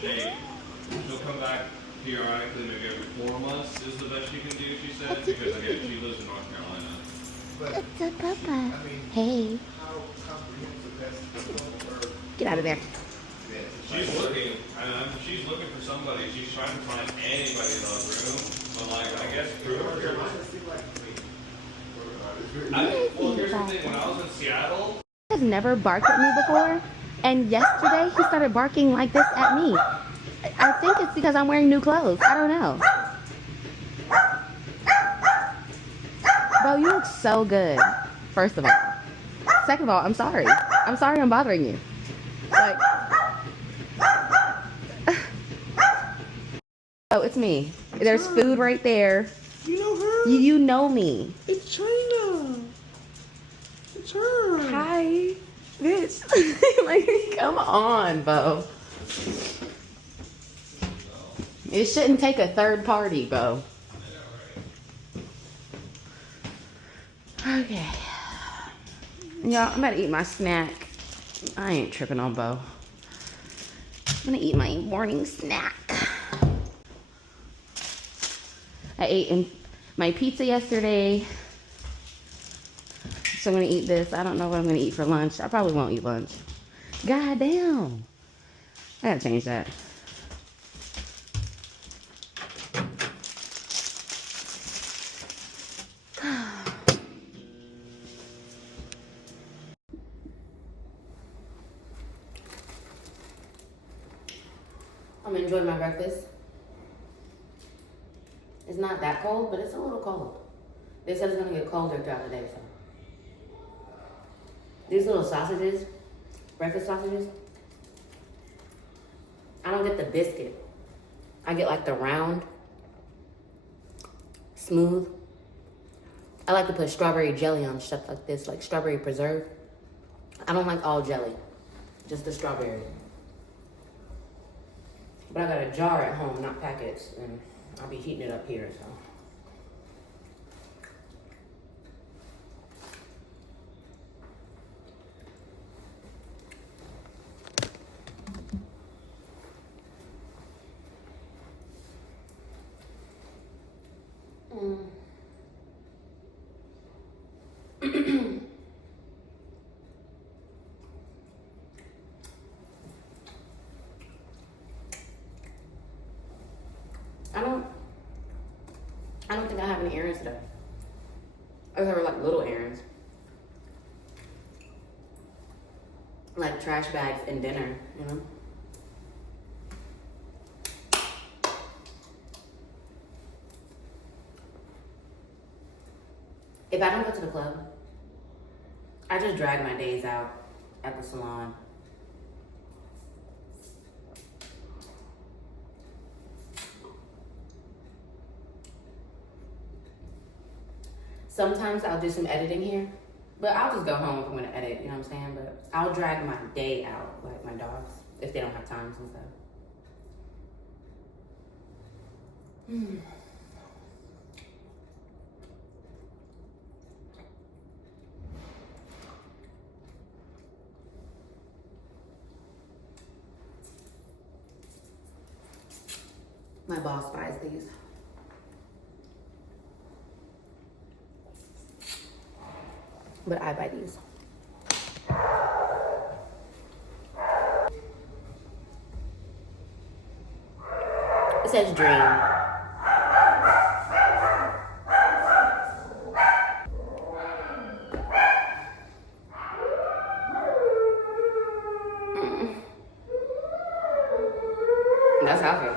shape. She'll come back periodically, maybe every 4 months is the best she can do, she said, because again, she lives in North Carolina. But, It's a papa. I mean, Hey. how comprehensive that's or Get out of there. She's looking, she's looking for somebody. She's trying to find anybody to groom, but like, I guess groomers. Well, here's the thing. When I was in Seattle, He has never barked at me before, and yesterday he started barking like this at me. I think it's because I'm wearing new clothes. I don't know. Bro, you look so good, first of all. Second of all, I'm sorry. I'm sorry I'm bothering you. Like, oh, it's me. There's food right there. You know her? You know me. It's China. It's her. Hi, bitch. Like, come on, Bo. It shouldn't take a third party, Bo. Okay. Y'all, I'm about to eat my snack. I ain't tripping on Bo. I'm gonna eat my morning snack. I ate my pizza yesterday. So I'm gonna eat this. I don't know what I'm gonna eat for lunch. I probably won't eat lunch. God damn. I gotta change that. I'm enjoying my breakfast. It's not that cold, but it's a little cold. They said it's gonna get colder throughout the day, so. These little sausages, breakfast sausages, I don't get the biscuit. I get like the round, smooth. I like to put strawberry jelly on stuff like this, like strawberry preserve. I don't like all jelly, just the strawberry. But I got a jar at home, not packets, and I'll be heating it up here, so. I don't think I have any errands today. I have like little errands. Like trash bags and dinner, you know? If I don't go to the club, I just drag my days out at the salon. Sometimes I'll do some editing here, but I'll just go home if I'm gonna edit, you know what I'm saying? But I'll drag my day out, like my dogs, if they don't have times and stuff. My boss buys these. But I buy these. It says dream. That's how I feel.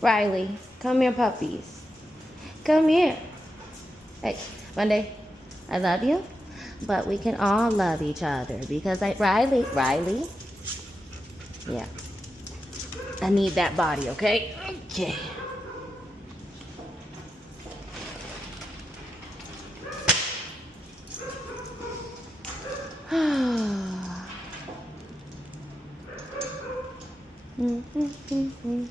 Riley, come here, puppies. Come here. Hey, Monday, I love you, but we can all love each other because Riley. Yeah. I need that body, okay? Okay. All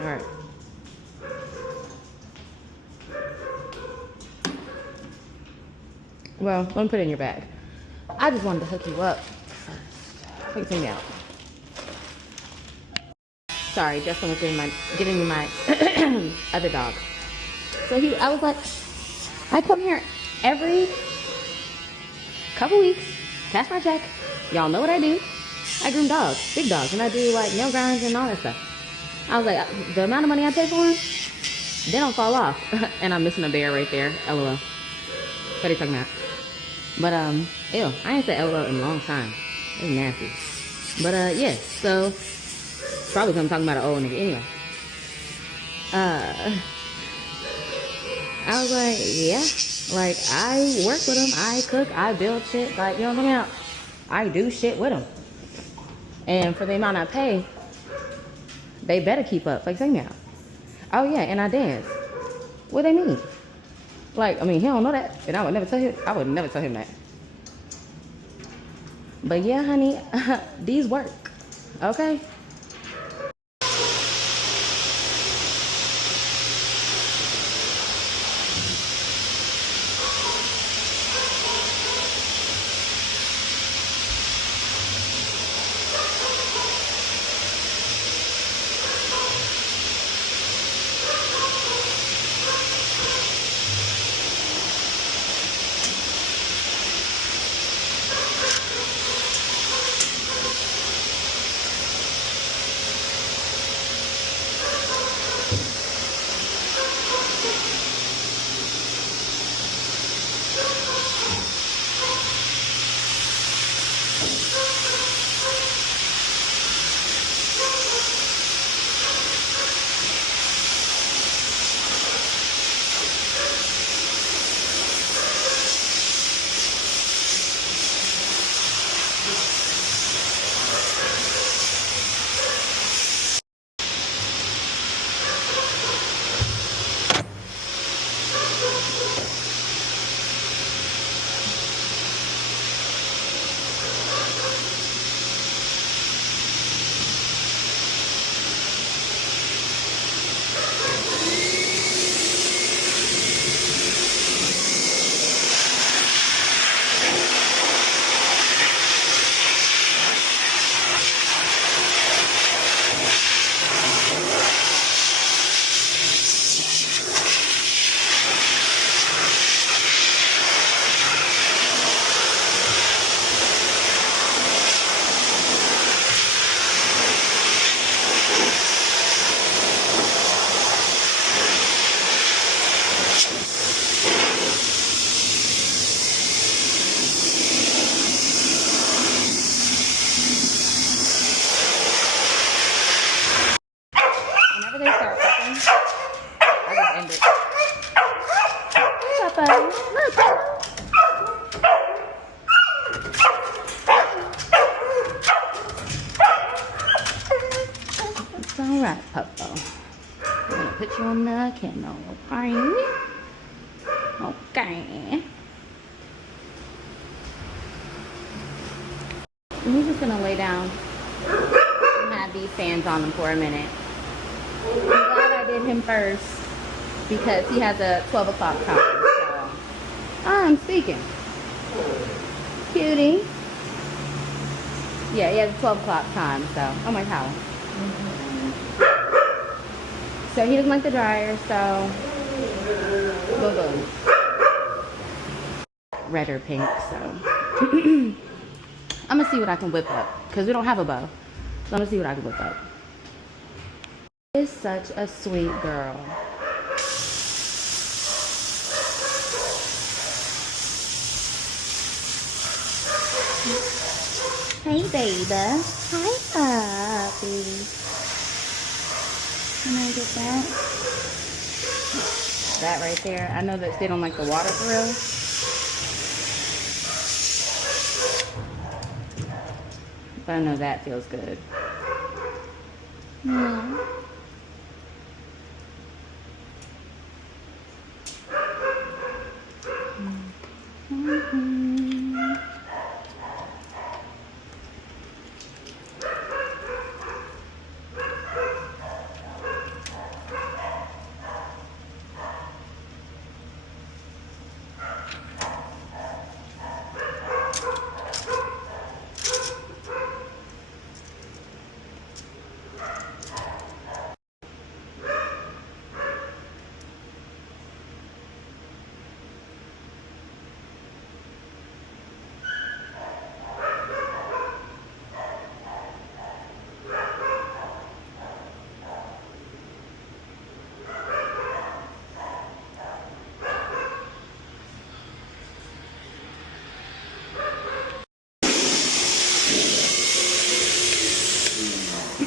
right. Well, let me put it in your bag. I just wanted to hook you up first. Take me out. Sorry, Justin was giving me my other dog. So I was like, I come here every couple weeks, cash my check. Y'all know what I do. I groom dogs, big dogs, and I do like nail grinds and all that stuff. I was like, the amount of money I pay for them, they don't fall off. And I'm missing a bear right there. LOL. What are you talking about? But ew, I ain't said LOL in a long time. It's nasty. But yeah, so probably because I'm talking about an old nigga anyway. I was like, yeah, like I work with them, I cook, I build shit, like, you know what I'm talking about? I do shit with them. And for the amount I pay, they better keep up. Like, take me out. Oh yeah, and I dance. What they mean? Like, I mean, he don't know that, and I would never tell him that. But yeah, honey, these work, okay? Alright, Puppo. I'm gonna put you on the kennel, okay? Okay. And he's just gonna lay down and have these fans on him for a minute. I'm glad I did him first because he has a 12 o'clock time. So I'm speaking. Cutie. Yeah, he has a 12 o'clock time, so oh my towel. So he doesn't like the dryer, so boom. Red or pink, so I'm gonna see what I can whip up because we don't have a bow. So I'm gonna see what I can whip up. Is such a sweet girl. Hey, baby. Hi, puppy. Can I get that? That right there. I know that they don't like the water for real. But I know that feels good. Yeah.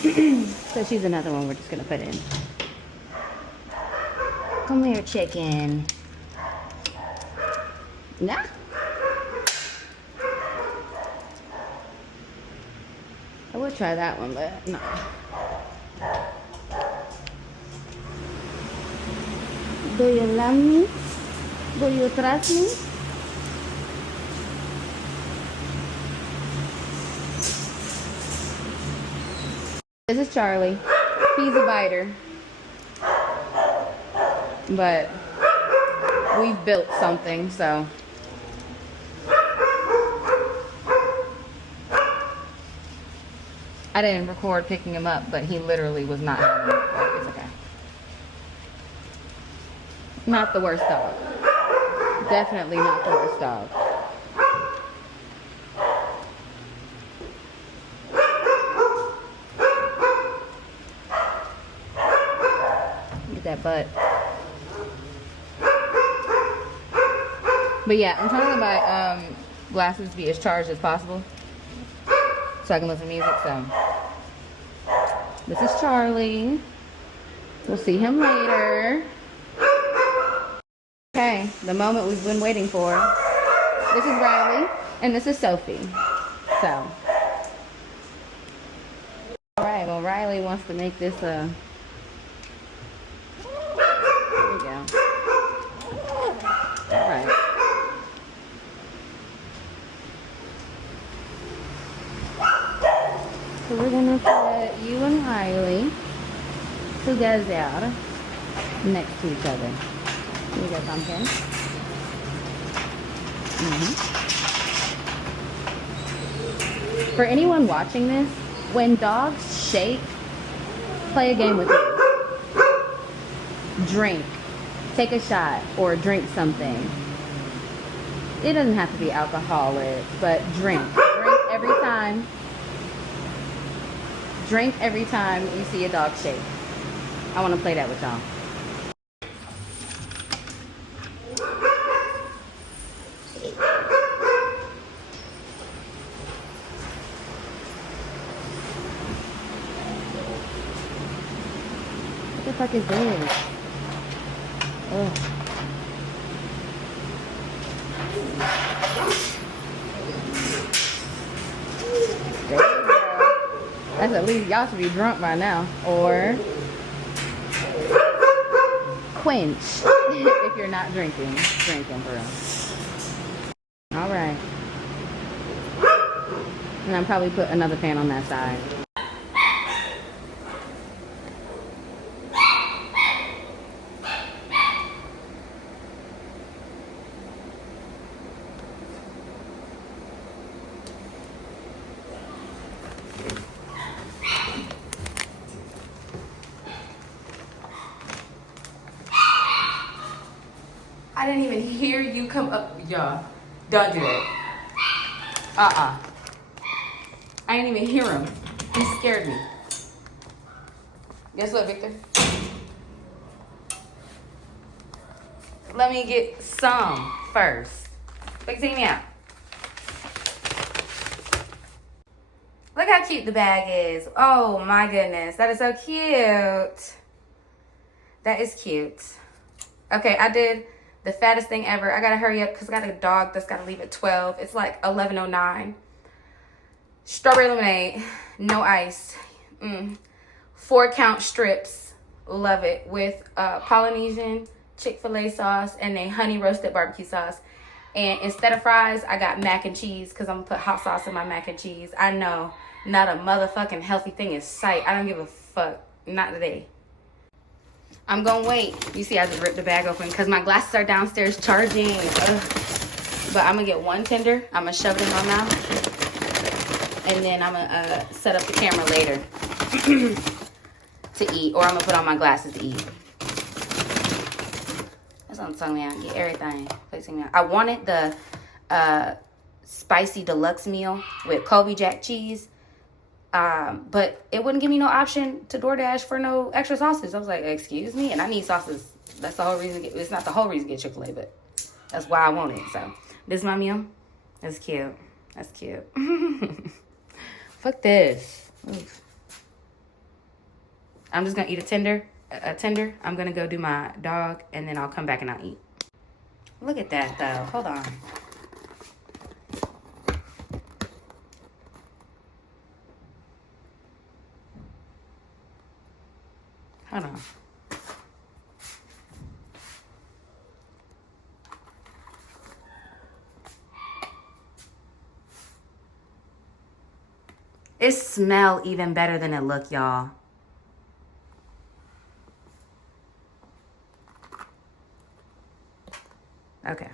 So she's another one we're just gonna put in. Come here, chicken. Nah. I would try that one, but no. Do you love me? Do you trust me? This is Charlie. He's a biter. But we've built something, so. I didn't record picking him up, but he literally was not having it. But it's okay. Not the worst dog. Definitely not the worst dog. Get that butt. But yeah, I'm trying to buy glasses to be as charged as possible so I can listen to music. So this is Charlie. We'll see him later. Okay, the moment we've been waiting for. This is Riley and this is Sophie. So alright, well Riley wants to make this there we go. Alright. So we're gonna put you and Riley together next to each other. Here you go, pumpkin. For anyone watching this, when dogs shake, play a game with me. Drink. Take a shot or drink something. It doesn't have to be alcoholic, but drink. Drink every time. Drink every time you see a dog shake. I want to play that with y'all. What the fuck is this? Ugh. There you go. That's at least, y'all should be drunk by now. Or quench if you're not drinking for real. Alright. And I'll probably put another pan on that side. I didn't even hear you come up, y'all. Don't do that. I didn't even hear him. He scared me. Guess what, Victor? Let me get some first. Like, take me out. Look how cute the bag is. Oh my goodness, that is so cute. That is cute. Okay, I did the fattest thing ever. I gotta hurry up because I got a dog that's gotta leave at 12. It's like 11:09. Strawberry lemonade, no ice. 4-count strips, love it, with Polynesian Chick-fil-A sauce and a honey roasted barbecue sauce. And instead of fries, I got mac and cheese because I'm gonna put hot sauce in my mac and cheese. I know, not a motherfucking healthy thing in sight. I don't give a fuck, not today. I'm gonna wait. You see, I just ripped the bag open because my glasses are downstairs charging. Ugh. But I'm gonna get one tender. I'm gonna shove it in my mouth. And then I'm gonna set up the camera later to eat. Or I'm gonna put on my glasses to eat. That's what I'm telling you. Get everything. Placing me out. I wanted the spicy deluxe meal with Colby Jack cheese. But it wouldn't give me no option to DoorDash for no extra sauces. I was like, excuse me? And I need sauces. That's the whole reason. It's not the whole reason to get Chick-fil-A, but that's why I want it. So this is my meal. That's cute. That's cute. Fuck this. Oof. I'm just gonna eat a tender. I'm gonna go do my dog, and then I'll come back and I'll eat. Look at that, though. Hold on. Hold on. It smell even better than it look, y'all. Okay.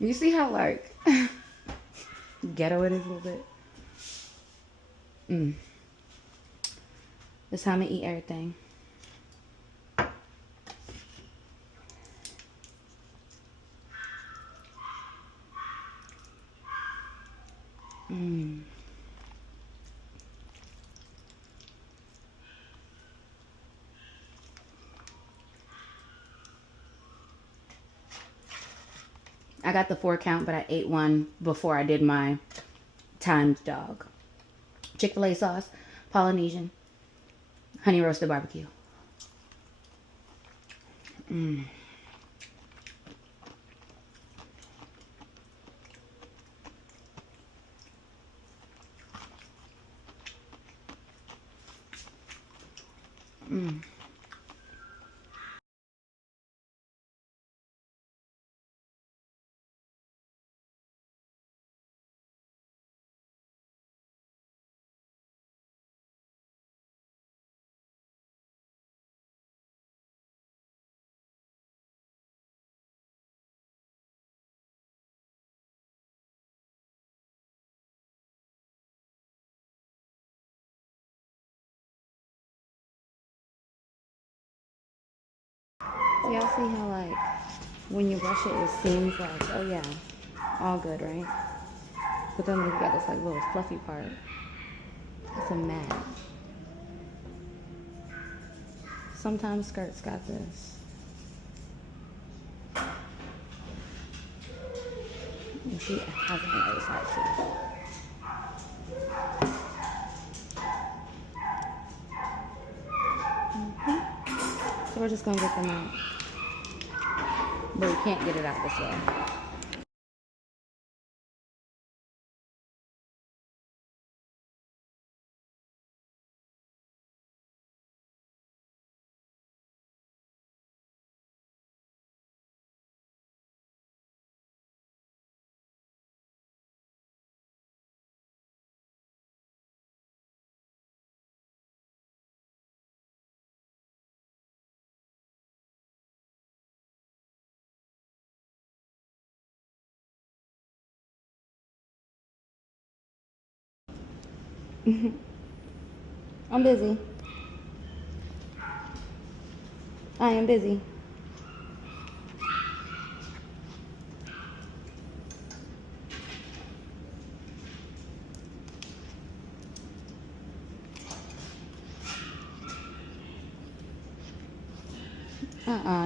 You see how, like, ghetto it is a little bit? It's time to eat everything. I got the 4 count, but I ate one before I did my timed dog. Chick-fil-A sauce, Polynesian, honey roasted barbecue. So y'all see how, like, when you brush it, it seems like, oh yeah, all good, right? But then we got this, like, little fluffy part. It's a mat. Sometimes skirts got this. And she has it on the other side too. So we're just gonna get them out. But we can't get it out this way. I'm busy. I am busy.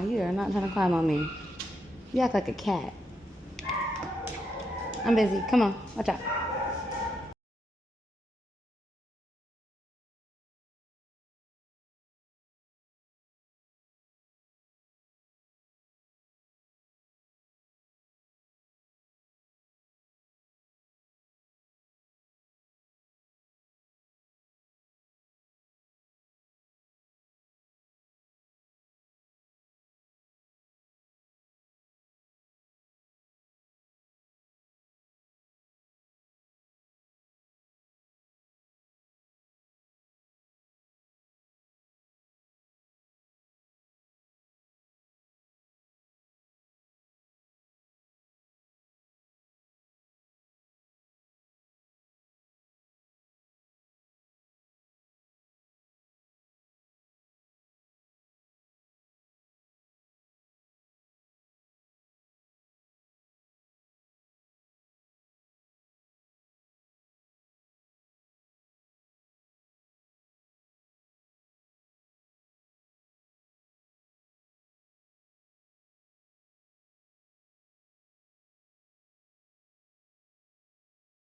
You are not trying to climb on me. You act like a cat. I'm busy. Come on, watch out.